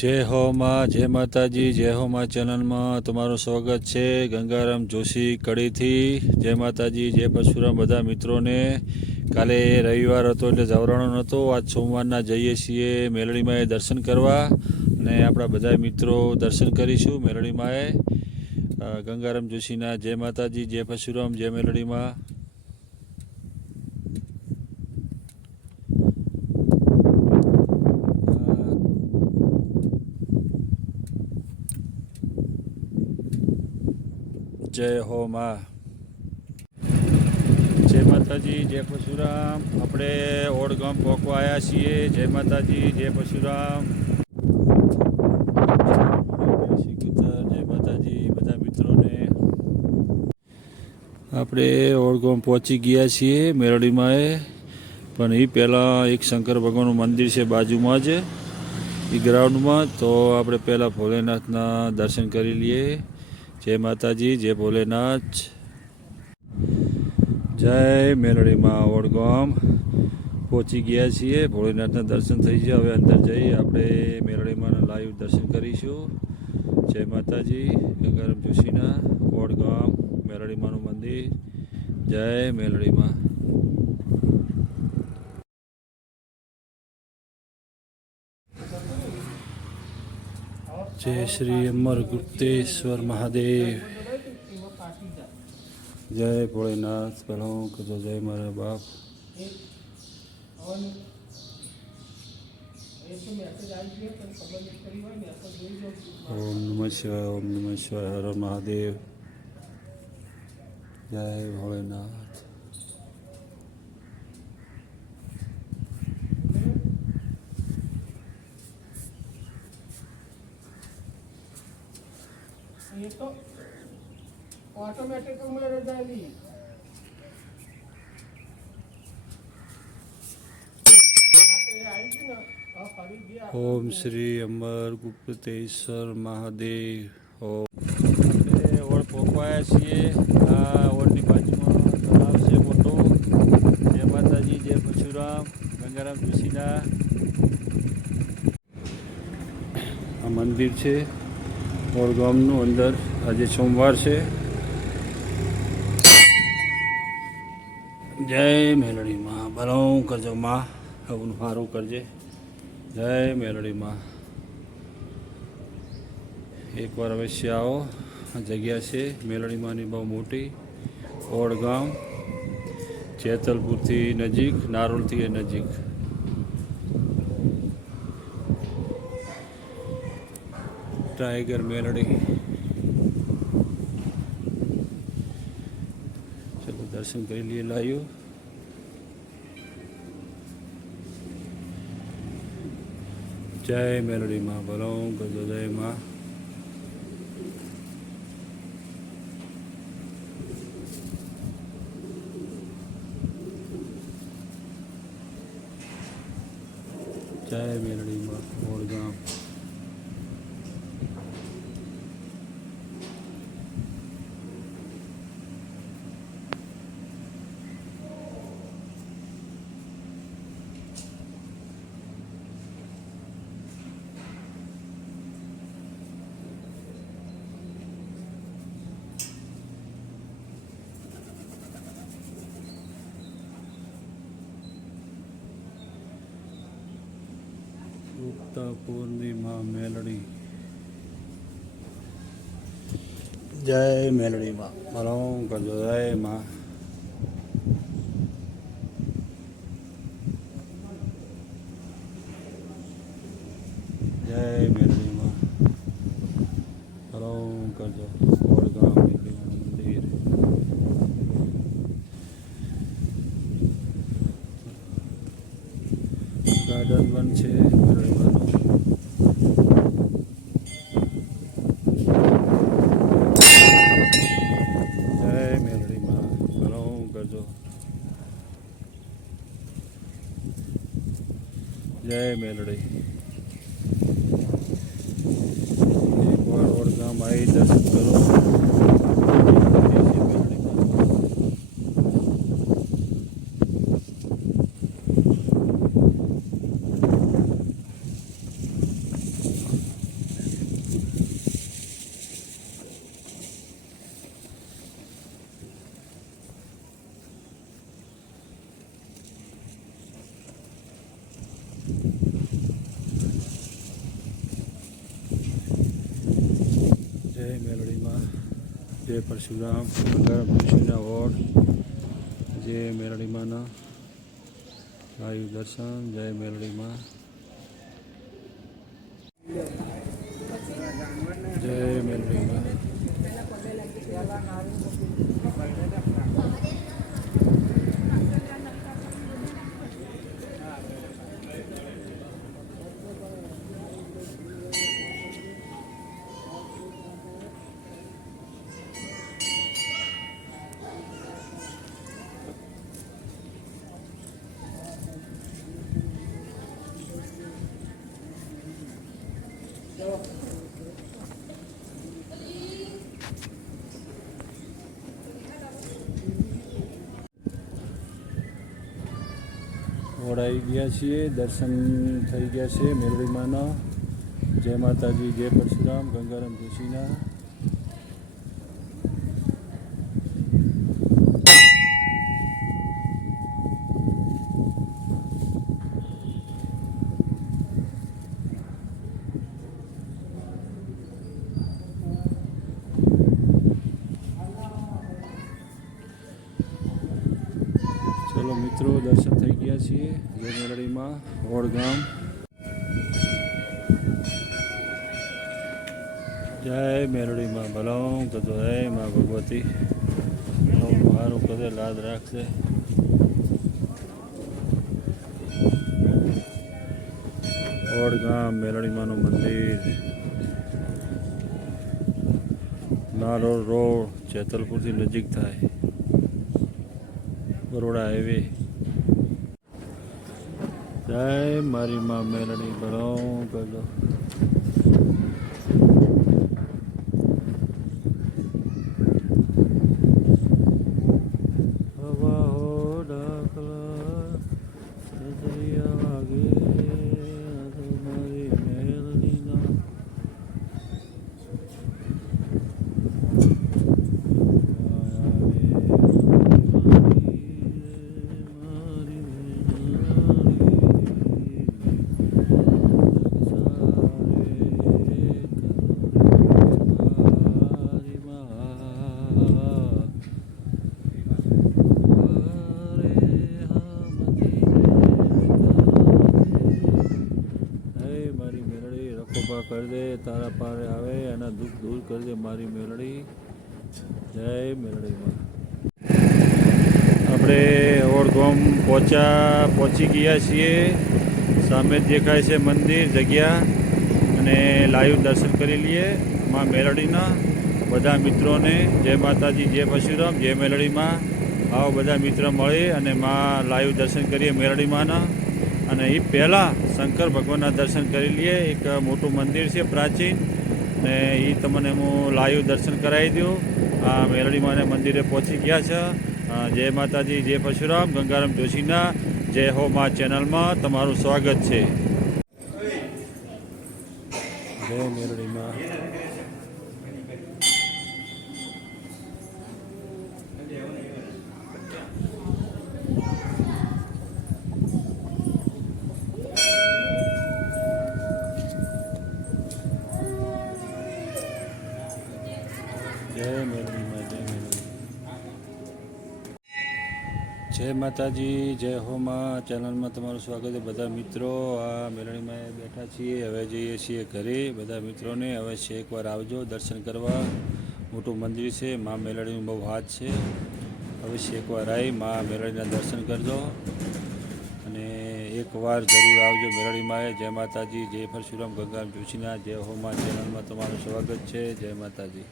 જય હો માં, જય માતાજી, જય હો માં ચેનલમાં તમારું સ્વાગત છે. ગંગારામ જોશી કડીથી. જય માતાજી, જય પરશુરામ બધા મિત્રોને. કાલે રવિવાર હતો એટલે જવરાણો નહોતો. આજ સોમવારના જઈએ છીએ મેલડીમાં એ દર્શન કરવા અને આપણા બધા મિત્રો દર્શન કરીશું મેલડીમાં એ ગંગારામ જોશીના જય માતાજી, જય પરશુરામ, જય મેલડીમાં. જય હો માં. જય માતાજી, જય પરશુરામ. આપણે ઓડગામ પહોંચવા આવ્યા છીએ. જય માતાજી, જય પરશુરામ. જય માતાજી, બધા મિત્રોને. આપણે ઓળગામ પહોંચી ગયા છીએ મેરડીમાં એ. પણ એ પહેલાં એક શંકર ભગવાનનું મંદિર છે બાજુમાં જ. એ ગ્રાઉન્ડમાં તો આપણે પહેલાં ભોલેનાથના દર્શન કરી લઈએ. જય માતાજી, જય ભોલેનાથ. જય મેલડીમાં વડગામ. પહોંચી ગયા છીએ. ભોળેનાથના દર્શન થઈ ગયા. હવે અંદર જઈ આપણે મેલડીમાંના લાઈવ દર્શન કરીશું. જય માતાજી, ગંગારામ જોશીના. વડગામ મેલડીમાનું મંદિર. જય મેલડીમાં જય શ્રી અમર ગુપ્તેશ્વર મહાદેવ. જય ભોળેનાથ ભલો કજો જય મારા બાપ. ઓમ નમઃ શિવાય, ઓમ નમઃ શિવાય, હર મહાદેવ. જય ભોળેનાથ. ये तो ऑटोमेटिक मेरे डाली हाँ तो ये आएगी ना अब खरीद दिया ઓમ શ્રી અમર ગુપ્તેશ્વર મહાદેવ ઓમ આપણે ઓળ પોકવાયા છીએ આ ઓળની બાજુમાં તળાવ છે મોટો જય માતાજી જય પરશુરામ ગંગારામ જોશીના આ મંદિર છે ઓળ ગામનું અંદર આજે સોમવાર છે. જય મેલડીમાં ભલો કરજો માં. આવું સારું કરજે. જય મેલડીમાં એકવાર અવશ્ય આવો. જગ્યા છે મેલડીમાંની બહુ મોટી. ઓડગામ જેતલપુરથી નજીક, નારોલથી નજીક. ટાઈગર મેલડી ચલો, દર્શન કરી લઈએ લાયો જય મેલડીમાં ભલો કરજો જય માં. જય મેલડીમાં ઓળગામ ઉગતા પૂર્ણિમા મેલડી. જય મેલડીમાં ભલો કરજો જય માં. જય મેલડીમાં ભલો કરજો ઓળગામ મેલડીમાં મંદિર. ગાર્ડન વન છે મેલડીમાંનું જય મેલડીમાં ભલો કરજો જય મેલડી એકવાર ઓળગામ આવી દર્શન કરો મેલડીમાં જય પરશુરામ ગરમ ખુશીના વોર્ડ જય મેલડીમાંના વાયુ દર્શન જય મેલડીમાં જય મેલડીમાં ઓળાઈ ગયા છીએ દર્શન થઈ ગયા છે મેલડીમાંના જય માતાજી જય પરશુરામ ગંગારામ જોશીના જય વડગામ. જય મેરડી માં ભલાઉં કદો હે માં ભગવતી. મારું કદે લાદ રાખશે. વડગામ ગામ મેલડીમાનું મંદિર. નારો રોડ, જેતલપુરથી નજીક થાય. બરોડા હાઈવે. જય મારી મા મેલડી ભણો ગલો હવા હો ડાકલા સજરિયા વાગે આ તો મારી મેલડીના હે મારી મેલડી રખોપા કરી દે તારા પારે આવે એના દુઃખ દૂર કરજે મારી મેળડી જય મેલડીમાં આપણે ઓળગોમ પહોંચ્યા પહોંચી ગયા છીએ. સામે દેખાય છે મંદિર, જગ્યા. અને લાઈવ દર્શન કરી લઈએ માં મેળડીના બધા મિત્રોને જય માતાજી, જય પરશુરામ, જય મેળડીમાં આવો બધા મિત્ર મળી અને માં લાઈવ દર્શન કરીએ મેરડીમાંના. અને એ પહેલાં શંકર ભગવાનના દર્શન કરી લઈએ. એક મોટું મંદિર છે પ્રાચીન. ને એ તમને હું લાઈવ દર્શન કરાવી દઉં. આ મેલડીમાને મંદિરે પહોંચી ગયા છે. જય માતાજી, જય પરશુરામ, ગંગારામ જોશીના. જય હો મા ચેનલમાં તમારું સ્વાગત છે. જય મેલડીમાં. માતાજી, જય હો માં. ચેનલમાં તમારું સ્વાગત છે બધા મિત્રો. આ મેળણીમાં બેઠા છીએ. હવે જઈએ છીએ ઘરે. બધા મિત્રોને હવે છે એકવાર આવજો દર્શન કરવા. મોટું મંદિર છે. મા મેળણીનું બહુ હાથ છે. હવે છે એકવાર આવી મા મેળણીના દર્શન કરજો. અને એકવાર જરૂર આવજો મેળણીમાં જય માતાજી. જય પરશુરામ. ગંગા જોશીના જય હો માં. ચેનલમાં તમારું સ્વાગત છે. જય માતાજી.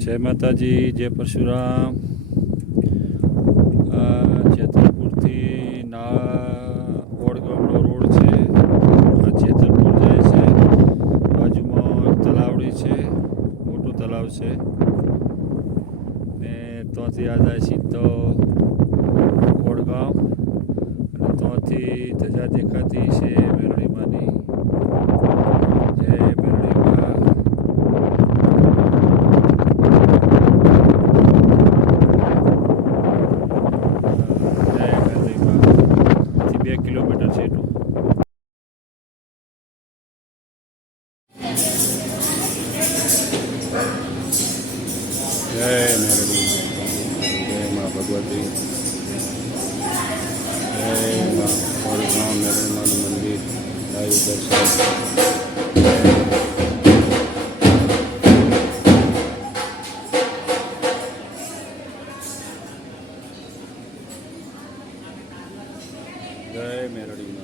જય માતાજી, જય પરશુરામ. જેતલપુરથી ના ઓળગામનો રોડ છે. આ જેતલપુર જાય છે. બાજુમાં તલાવડી છે. મોટું તલાવ છે. ને ત્યાંથી આ જાય સીધો ઓડગામ અને ત્યાંથી ધજા દેખાતી છે મેરડીમાંની. મેરડીમાં.